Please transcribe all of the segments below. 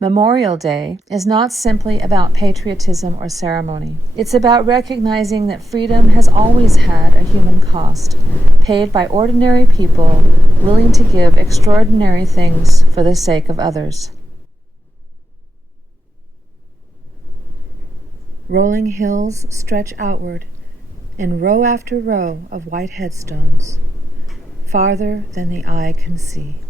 Memorial Day is not simply about patriotism or ceremony. It's about recognizing that freedom has always had a human cost, paid by ordinary people willing to give extraordinary things for the sake of others. Rolling hills stretch outward in row after row of white headstones, farther than the eye can see.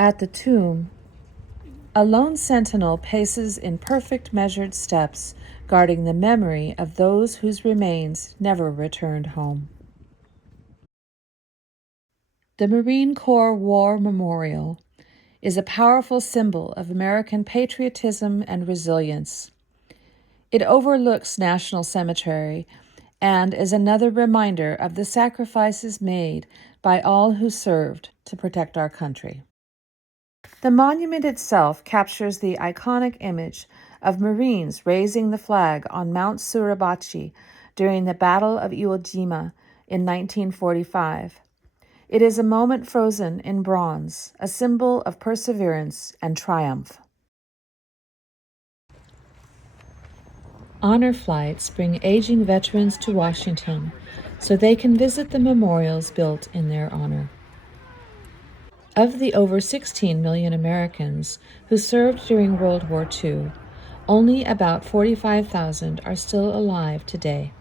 At the tomb, a lone sentinel paces in perfect measured steps, guarding the memory of those whose remains never returned home. The Marine Corps War Memorial is a powerful symbol of American patriotism and resilience. It overlooks National Cemetery and is another reminder of the sacrifices made by all who served to protect our country. The monument itself captures the iconic image of Marines raising the flag on Mount Suribachi during the Battle of Iwo Jima in 1945. It is a moment frozen in bronze, a symbol of perseverance and triumph. Honor flights bring aging veterans to Washington so they can visit the memorials built in their honor. Of the over 16 million Americans who served during World War II, only about 45,000 are still alive today.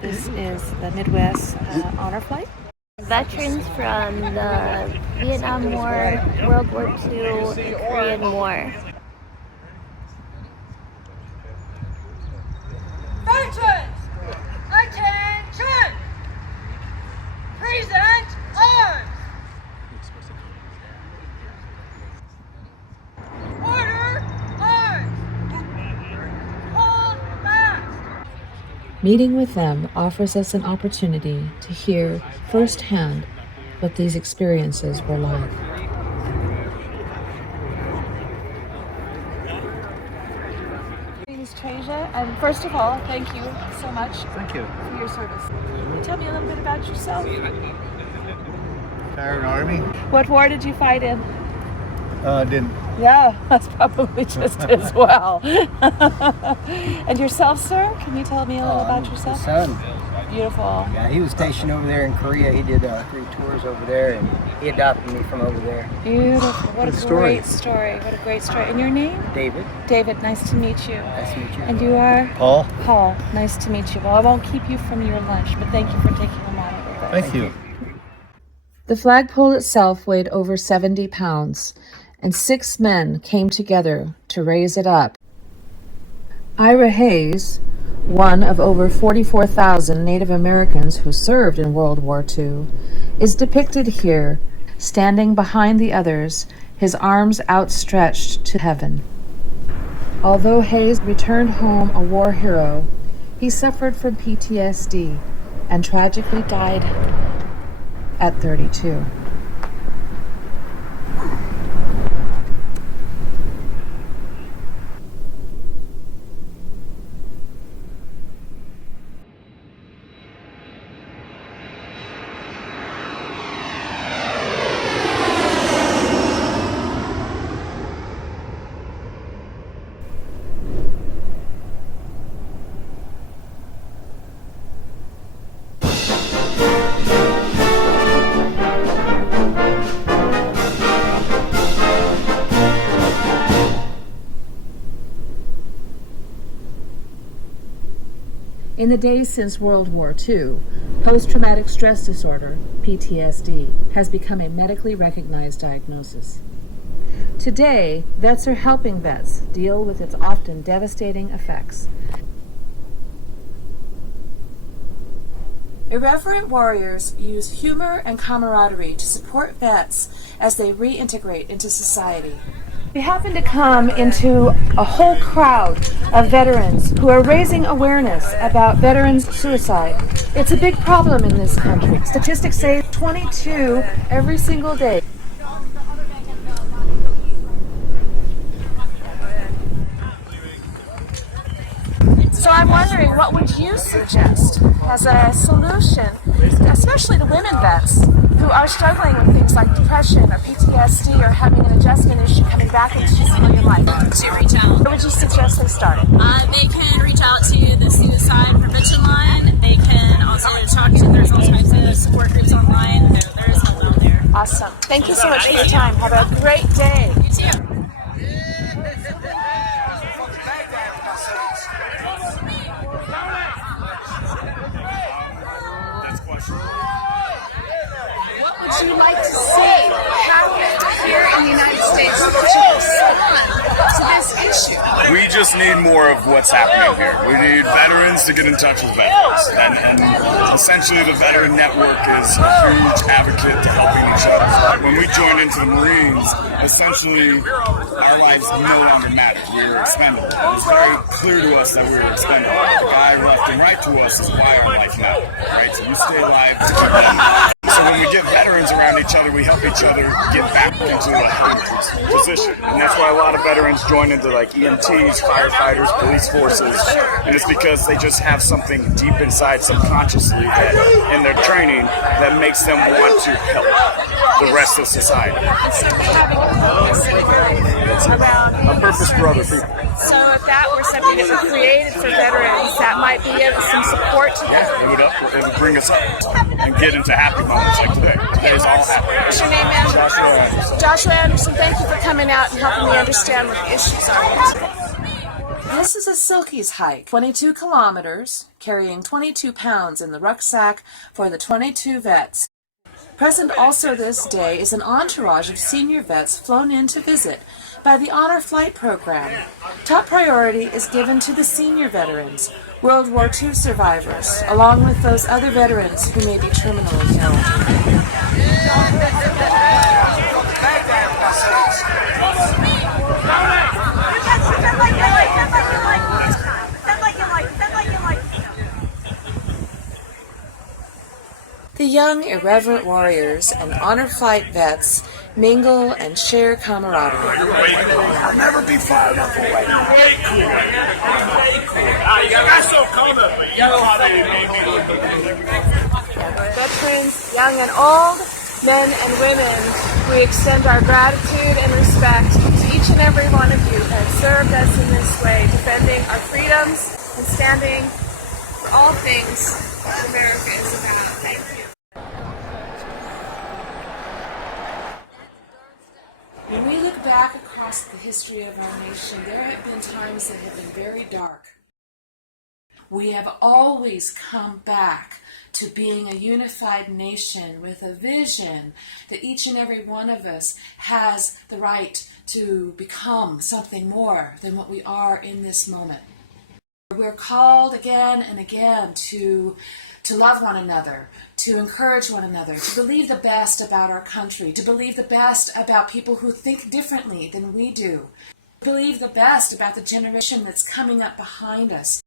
This is the Midwest Honor Flight. Veterans from the Vietnam War, World War II, and Korean War. Veterans, attention! Present arms! Order arms! Hold fast! Meeting with them offers us an opportunity to hear firsthand what these experiences were like. My name is Trazia, and first of all, thank you so much Thank you. for your service. Can you tell me a little bit about yourself? Retired Army? What war did you fight in? Didn't. Yeah, that's probably just as well. And yourself, sir? Can you tell me a little about yourself? Son. Beautiful. Yeah, he was stationed over there in Korea. He did 3 tours over there, and he adopted me from over there. Beautiful. What a Good story. great story. What a great story. And your name? David. David, nice to meet you. Nice to meet you. And you are? Paul? Paul, nice to meet you. Well, I won't keep you from your lunch, but thank you for taking a moment with us. Thank you. The flagpole itself weighed over 70 pounds, and 6 men came together to raise it up. Ira Hayes, one of over 44,000 Native Americans who served in World War II, is depicted here, standing behind the others, his arms outstretched to heaven. Although Hayes returned home a war hero, he suffered from PTSD and tragically died at 32. In the days since World War II, post-traumatic stress disorder, PTSD, has become a medically recognized diagnosis. Today, vets are helping vets deal with its often devastating effects. Irreverent warriors use humor and camaraderie to support vets as they reintegrate into society. We happen to come into a whole crowd of veterans who are raising awareness about veterans' suicide. It's a big problem in this country. Statistics say 22 every single day. So I'm wondering, what would you suggest as a solution, especially to women vets who are struggling with things like depression or PTSD or having an adjustment issue coming back into civilian life? To reach out. Where would you suggest they start? They can reach out to the suicide prevention line. They can also talk to, there's all types of support groups online. There is help out there. Awesome. Thank you so much for your time. Have a great day. You too. What would you like to see happen here in the United States to respond to this issue? We just need more of what's happening here. We need veterans to get in touch with veterans. And essentially the Veteran Network is a huge advocate to helping each other. When we joined into the Marines, essentially our lives no longer mattered. We were expendable. It was very clear to us that we were expendable. The guy left and right to us is why our life mattered, right? So you stay alive to keep them alive. So when we get veterans around each other, we help each other get back into a healthy position. And that's why a lot of veterans join into like EMTs, firefighters, police forces. And it's because they just have something deep inside subconsciously that in their training that makes them want to help the rest of society. So having a purpose in life around A purpose for other people. So if that were something that was created for veterans, that might be of some support to them. Yeah, it would bring us up and get into happy moments like today. Today's all happy. What's your name, Andrew? Joshua Anderson. Joshua Anderson, thank you for coming out and helping me understand what the issues are. This is a Silky's hike, 22 kilometers, carrying 22 pounds in the rucksack for the 22 vets. Present also this day is an entourage of senior vets flown in to visit by the Honor Flight Program. Top priority is given to the senior veterans, World War II survivors, along with those other veterans who may be terminally ill. The young, irreverent warriors and Honor Flight vets mingle and share camaraderie. I'll never be fired up away. Veterans, young and old, men and women, we extend our gratitude and respect to each and every one of you who have served us in this way, defending our freedoms and standing for all things that America is about. Thank you. When we look back across the history of our nation, there have been times that have been very dark. We have always come back to being a unified nation with a vision that each and every one of us has the right to become something more than what we are in this moment. We're called again and again to love one another, to encourage one another, to believe the best about our country, to believe the best about people who think differently than we do, to believe the best about the generation that's coming up behind us.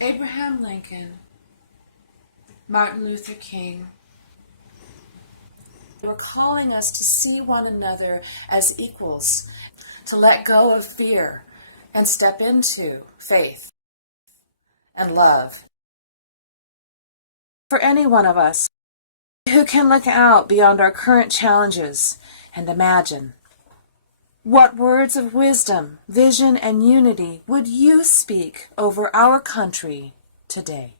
Abraham Lincoln, Martin Luther King, they were calling us to see one another as equals, to let go of fear and step into faith and love. For any one of us who can look out beyond our current challenges and imagine, what words of wisdom, vision, and unity would you speak over our country today?